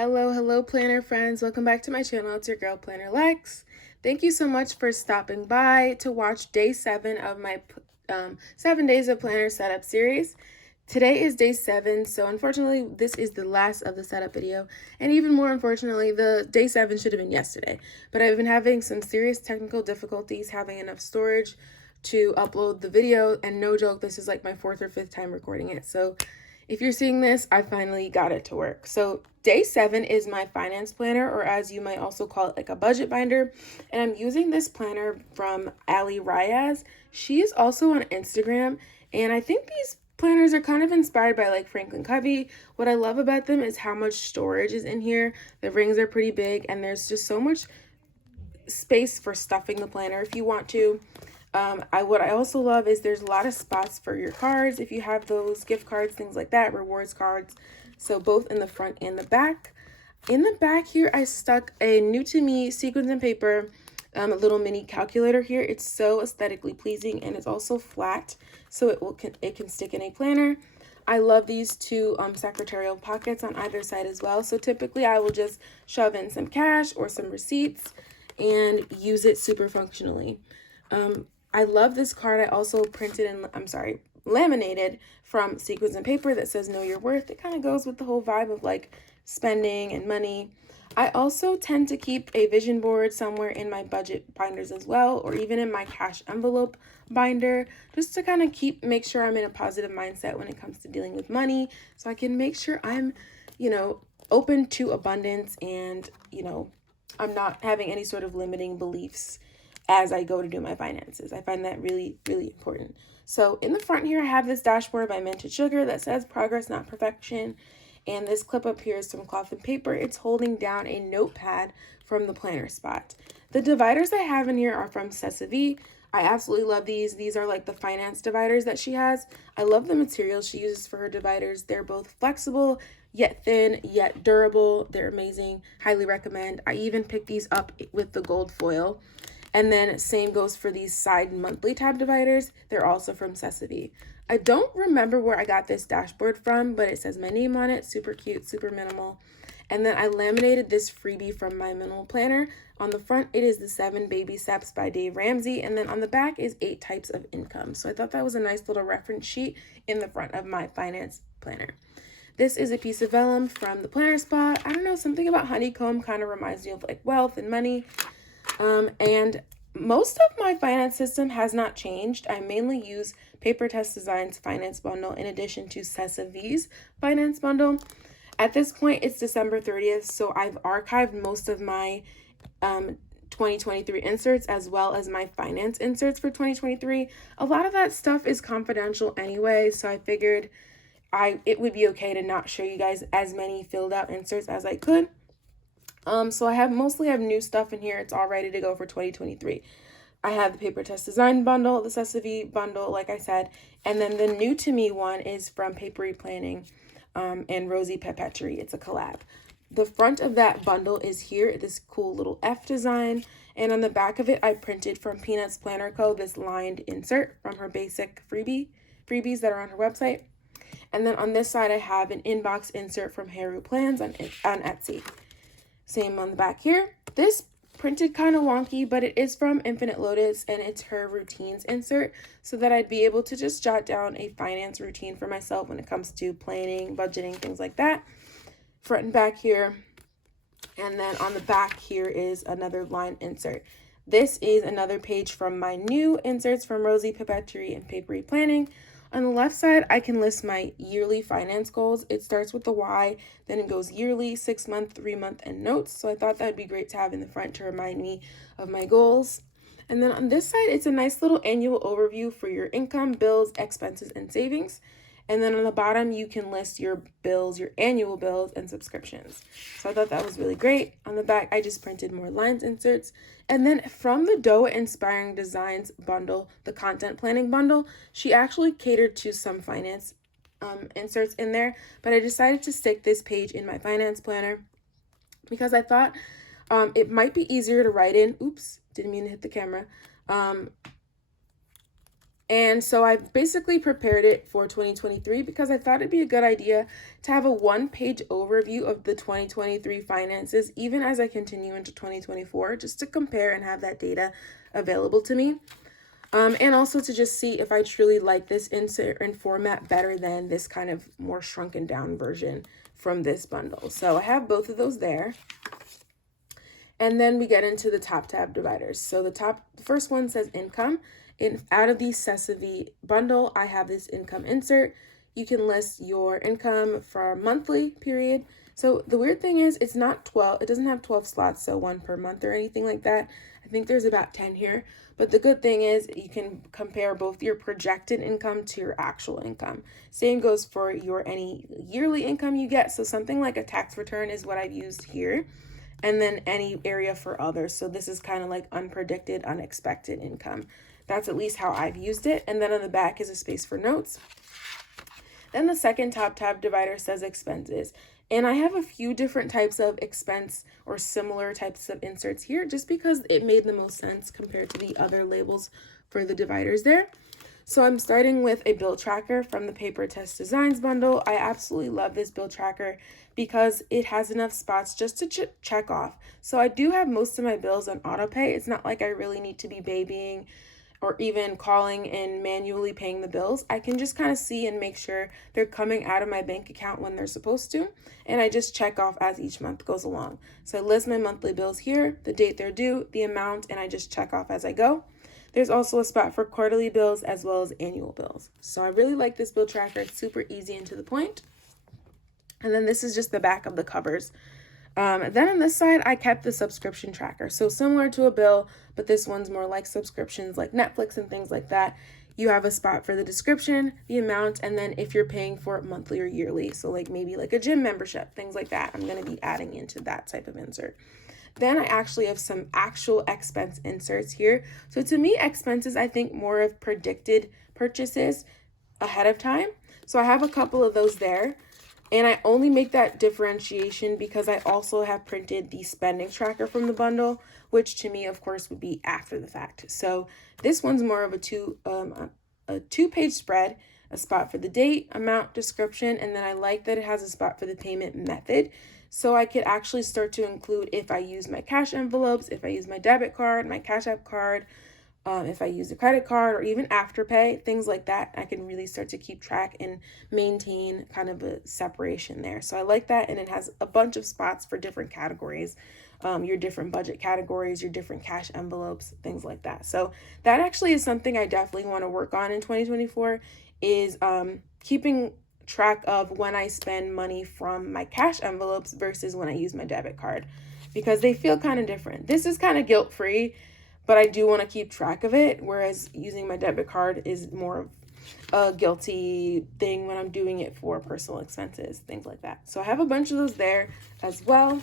Hello, planner friends. Welcome back to my channel. It's your girl, Planner Lex. Thank you so much for stopping by to watch day 7 of my 7 days of planner setup series. Today is day 7, so unfortunately, this is the last of the setup video. And even more unfortunately, the day 7 should have been yesterday. But I've been having some serious technical difficulties having enough storage to upload the video. And no joke, this is like my 4th or 5th time recording it. So if you're seeing this, I finally got it to work. So day 7 is my finance planner, or as you might also call it, like a budget binder. And I'm using this planner from AllieRyaz. She is also on Instagram. And I think these planners are kind of inspired by like Franklin Covey. What I love about them is how much storage is in here. The rings are pretty big and there's just so much space for stuffing the planner if you want to. What I also love is there's a lot of spots for your cards if you have those, gift cards, things like that, rewards cards. So both in the front and the back. In the back here, I stuck a new to me Sequins and Paper a little mini calculator here. It's so aesthetically pleasing and it's also flat, so it can stick in a planner. I love these two secretarial pockets on either side as well. So typically I will just shove in some cash or some receipts and use it super functionally. I love this card. I also laminated from Sequins and Paper that says know your worth. It kind of goes with the whole vibe of like spending and money. I also tend to keep a vision board somewhere in my budget binders as well, or even in my cash envelope binder, just to kind of make sure I'm in a positive mindset when it comes to dealing with money, so I can make sure I'm, open to abundance and, I'm not having any sort of limiting beliefs as I go to do my finances. I find that really, really important. So in the front here, I have this dashboard by MintedSugar that says progress, not perfection. And this clip up here is from cloth and paper. It's holding down a notepad from the planner spot. The dividers I have in here are from Sessa Vee. I absolutely love these. These are like the finance dividers that she has. I love the materials she uses for her dividers. They're both flexible, yet thin, yet durable. They're amazing. Highly recommend. I even picked these up with the gold foil. And then same goes for these side monthly tab dividers. They're also from Sessa Vee. I don't remember where I got this dashboard from, but it says my name on it. Super cute, super minimal. And then I laminated this freebie from my minimal planner. On the front, it is the 7 Baby Steps by Dave Ramsey. And then on the back is 8 types of income. So I thought that was a nice little reference sheet in the front of my finance planner. This is a piece of vellum from the planner spot. I don't know, something about honeycomb kind of reminds me of like wealth and money. And most of my finance system has not changed. I mainly use PaperTessDesigns finance bundle in addition to Sessa Vee's finance bundle. At this point, it's December 30th, so I've archived most of my 2023 inserts as well as my finance inserts for 2023. A lot of that stuff is confidential anyway, so I figured it would be okay to not show you guys as many filled out inserts as I could. So I mostly have new stuff in here. It's all ready to go for 2023. I have the PaperTessDesign bundle, the Sessa Vee bundle, like I said, and then the new to me one is from PaperiePlanning and RosePapeterie. It's a collab. The front of that bundle is here, this cool little F design, and on the back of it, I printed from Peanuts Planner Co. this lined insert from her basic freebies that are on her website. And then on this side, I have an inbox insert from PaperiePlanning on Etsy. Same on the back here. This printed kind of wonky, but it is from Infinite Lotus and it's her routines insert, so that I'd be able to just jot down a finance routine for myself when it comes to planning, budgeting, things like that. Front and back here. And then on the back here is another line insert. This is another page from my new inserts from RosePapeterie and PaperiePlanning. On the left side, I can list my yearly finance goals. It starts with the Y, then it goes yearly, 6-month, 3-month, and notes. So I thought that would be great to have in the front to remind me of my goals. And then on this side, it's a nice little annual overview for your income, bills, expenses, and savings. And then on the bottom, you can list your bills, your annual bills, and subscriptions. So I thought that was really great. On the back, I just printed more lines inserts. And then from the Doe Inspiring Designs bundle, the content planning bundle, she actually catered to some finance inserts in there. But I decided to stick this page in my finance planner because I thought it might be easier to write in. Oops, didn't mean to hit the camera. And so I've basically prepared it for 2023 because I thought it'd be a good idea to have a one-page overview of the 2023 finances, even as I continue into 2024, just to compare and have that data available to me. And also to just see if I truly like this insert and format better than this kind of more shrunken down version from this bundle. So I have both of those there. And then we get into the top tab dividers. So the first one says income. Out of the Sessa Vee bundle, I have this income insert. You can list your income for a monthly period. So the weird thing is it's not 12, it doesn't have 12 slots, so one per month or anything like that. I think there's about 10 here. But the good thing is you can compare both your projected income to your actual income. Same goes for any yearly income you get. So something like a tax return is what I've used here. And then any area for others. So this is kind of like unpredicted, unexpected income. That's at least how I've used it. And then on the back is a space for notes. Then the second top tab divider says expenses. And I have a few different types of expense or similar types of inserts here just because it made the most sense compared to the other labels for the dividers there. So I'm starting with a bill tracker from the PaperTessDesigns bundle. I absolutely love this bill tracker because it has enough spots just to check off. So I do have most of my bills on auto pay. It's not like I really need to be babying or even calling and manually paying the bills. I can just kind of see and make sure they're coming out of my bank account when they're supposed to. And I just check off as each month goes along. So I list my monthly bills here, the date they're due, the amount, and I just check off as I go. There's also a spot for quarterly bills as well as annual bills. So I really like this bill tracker. It's super easy and to the point. And then this is just the back of the covers. Then on this side, I kept the subscription tracker. So similar to a bill, but this one's more like subscriptions like Netflix and things like that. You have a spot for the description, the amount, and then if you're paying for it monthly or yearly. So like maybe like a gym membership, things like that. I'm going to be adding into that type of insert. Then I actually have some actual expense inserts here. So to me, expenses, I think more of predicted purchases ahead of time. So I have a couple of those there. And I only make that differentiation because I also have printed the spending tracker from the bundle, which to me, of course, would be after the fact. So this one's more of a two-page spread, a spot for the date, amount, description, and then I like that it has a spot for the payment method. So I could actually start to include if I use my cash envelopes, if I use my debit card, my Cash App card, if I use a credit card or even Afterpay, things like that, I can really start to keep track and maintain kind of a separation there. So I like that, and it has a bunch of spots for different categories, your different budget categories, your different cash envelopes, things like that. So that actually is something I definitely want to work on in 2024 is keeping track of when I spend money from my cash envelopes versus when I use my debit card, because they feel kind of different. This is kind of guilt-free, but I do want to keep track of it, whereas using my debit card is more of a guilty thing when I'm doing it for personal expenses, things like that. So I have a bunch of those there as well.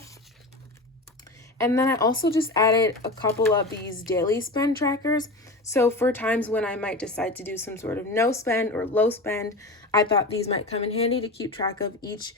And then I also just added a couple of these daily spend trackers. So for times when I might decide to do some sort of no spend or low spend, I thought these might come in handy to keep track of each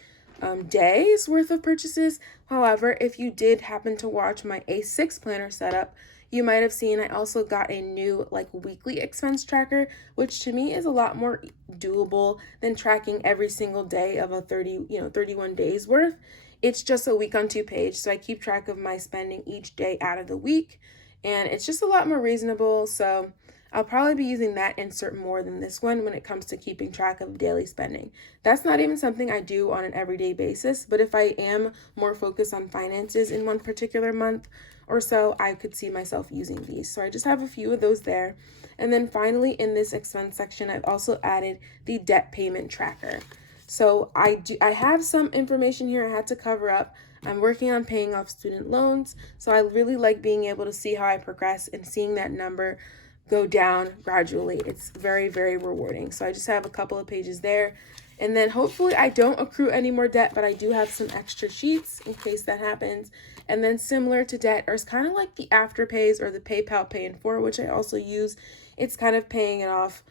day's worth of purchases. However, if you did happen to watch my A6 planner setup, you might have seen I also got a new like weekly expense tracker, which to me is a lot more doable than tracking every single day of a 31 days worth. It's just a week on 2 page, so I keep track of my spending each day out of the week, and it's just a lot more reasonable. So I'll probably be using that insert more than this one when it comes to keeping track of daily spending. That's not even something I do on an everyday basis, but if I am more focused on finances in one particular month or so, I could see myself using these. So I just have a few of those there. And then finally, in this expense section, I've also added the debt payment tracker. So I have some information here I had to cover up. I'm working on paying off student loans, so I really like being able to see how I progress and seeing that number go down gradually. It's very, very rewarding. So I just have a couple of pages there. And then hopefully I don't accrue any more debt, but I do have some extra sheets in case that happens. And then similar to debt, or it's kind of like the Afterpays or the PayPal Pay in 4, which I also use. It's kind of paying it off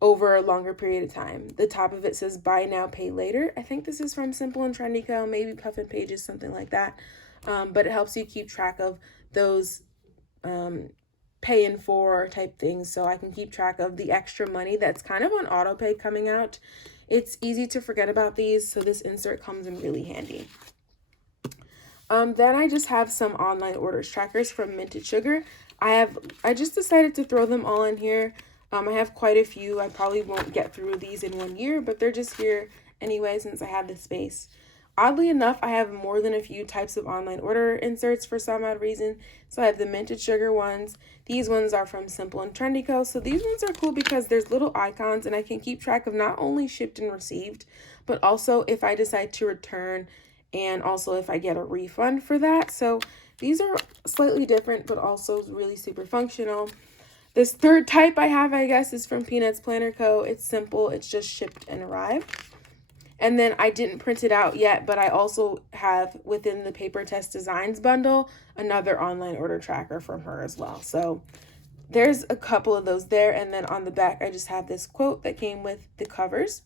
over a longer period of time. The top of it says buy now, pay later. I think this is from Simple and Trendy Co, maybe Puff and Pages, something like that. But it helps you keep track of those pay in for type things, so I can keep track of the extra money that's kind of on auto pay coming out. It's easy to forget about these, so this insert comes in really handy. Then I just have some online orders trackers from MintedSugar. I just decided to throw them all in here. I have quite a few. I probably won't get through these in 1 year, but they're just here anyway since I have the space. Oddly enough, I have more than a few types of online order inserts for some odd reason. So I have the MintedSugar ones. These ones are from Simple and Trendy Co. So these ones are cool because there's little icons and I can keep track of not only shipped and received, but also if I decide to return and also if I get a refund for that. So these are slightly different, but also really super functional. This third type I have, I guess, is from Peanuts Planner Co. It's simple. It's just shipped and arrived. And then I didn't print it out yet, but I also have within the PaperTessDesigns bundle another online order tracker from her as well. So there's a couple of those there. And then on the back, I just have this quote that came with the covers.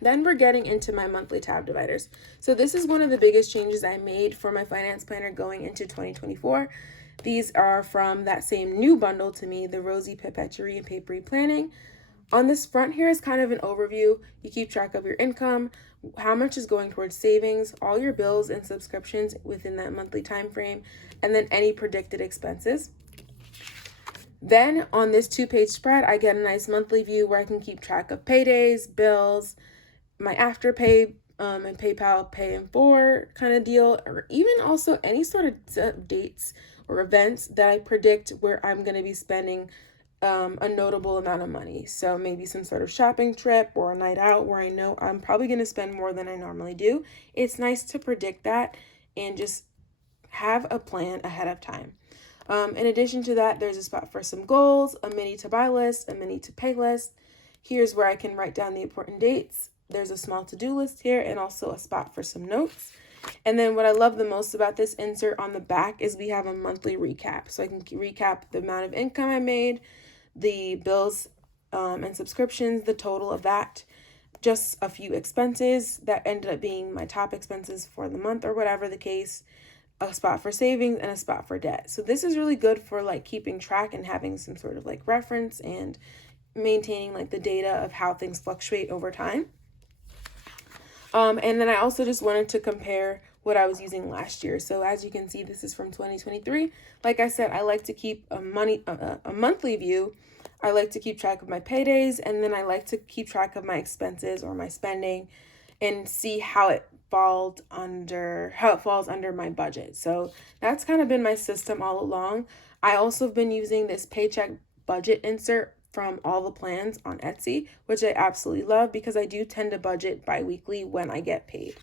Then we're getting into my monthly tab dividers. So this is one of the biggest changes I made for my finance planner going into 2024. These are from that same new bundle to me, the RosePapeterie and PaperiePlanning. On this front here is kind of an overview. You keep track of your income, how much is going towards savings, all your bills and subscriptions within that monthly time frame, and then any predicted expenses. Then on this 2-page spread, I get a nice monthly view where I can keep track of paydays, bills, my Afterpay, and PayPal pay in 4 kind of deal, or even also any sort of dates or events that I predict where I'm going to be spending a notable amount of money. So maybe some sort of shopping trip or a night out where I know I'm probably going to spend more than I normally do. It's nice to predict that and just have a plan ahead of time. In addition to that, there's a spot for some goals, a mini to buy list, a mini to pay list. Here's where I can write down the important dates. There's a small to-do list here and also a spot for some notes. And then what I love the most about this insert on the back is we have a monthly recap. So I can recap the amount of income I made, the bills and subscriptions, the total of that, just a few expenses that ended up being my top expenses for the month or whatever the case, a spot for savings and a spot for debt. So this is really good for like keeping track and having some sort of like reference and maintaining like the data of how things fluctuate over time. And then I also just wanted to compare what I was using last year. So as you can see, this is from 2023. Like I said, I like to keep a monthly view. I like to keep track of my paydays, and then I like to keep track of my expenses or my spending and see how it falls under my budget. So that's kind of been my system all along. I also have been using this Paycheck Budget insert from AllthePlans on Etsy, which I absolutely love because I do tend to budget bi-weekly when I get paid.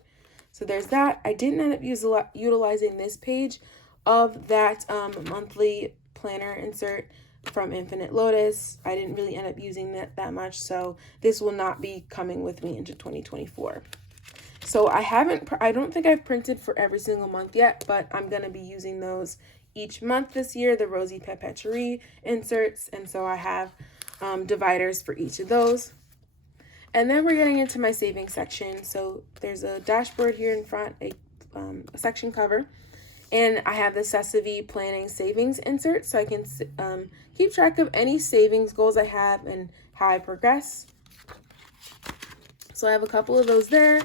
So there's that. I didn't end up utilizing this page of that monthly planner insert from Infinite Lotus. I didn't really end up using that much, so this will not be coming with me into 2024. So I don't think I've printed for every single month yet, but I'm going to be using those each month this year, the RosePapeterie inserts, and so I have dividers for each of those. And then we're getting into my savings section. So there's a dashboard here in front, a section cover, and I have the Sessa Vee planning savings insert, so I can keep track of any savings goals I have and how I progress. So I have a couple of those there.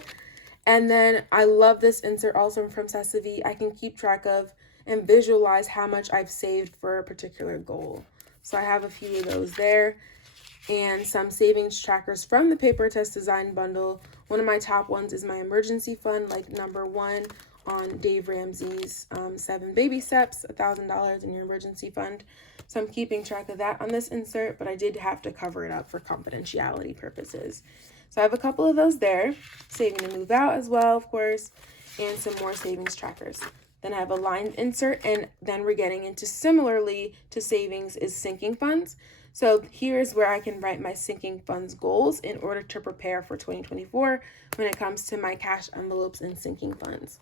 And then I love this insert also from Sessa Vee. I can keep track of and visualize how much I've saved for a particular goal. So I have a few of those there and some savings trackers from the PaperTessDesigns bundle. One of my top ones is my emergency fund, like number 1 on Dave Ramsey's 7 baby steps, $1,000 in your emergency fund. So I'm keeping track of that on this insert, but I did have to cover it up for confidentiality purposes. So I have a couple of those there, saving to move out as well, of course, and some more savings trackers. Then I have a line insert, and then we're getting into, similarly to savings, is sinking funds. So here's where I can write my sinking funds goals in order to prepare for 2024 when it comes to my cash envelopes and sinking funds.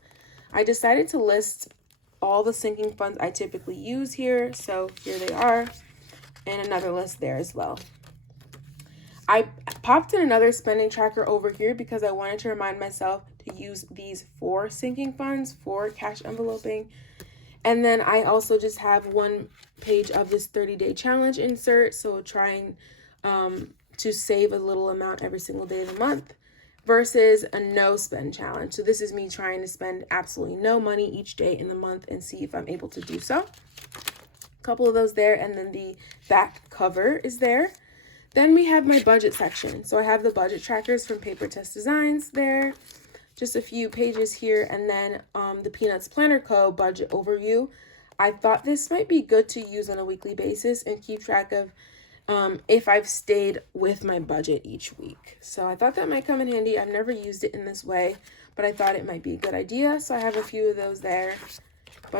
I decided to list all the sinking funds I typically use here. So here they are, and another list there as well. I popped in another spending tracker over here because I wanted to remind myself to use these for sinking funds, for cash enveloping. And then I also just have one page of this 30-day challenge insert, so trying to save a little amount every single day of the month, versus a no spend challenge. So this is me trying to spend absolutely no money each day in the month and see if I'm able to do so. A couple of those there, and then the back cover is there. Then we have my budget section. So I have the budget trackers from PaperTessDesigns there, just a few pages here, and then the Peanuts Planner Co. budget overview. I thought this might be good to use on a weekly basis and keep track of if I've stayed with my budget each week. So I thought that might come in handy. I've never used it in this way, but I thought it might be a good idea. So I have a few of those there.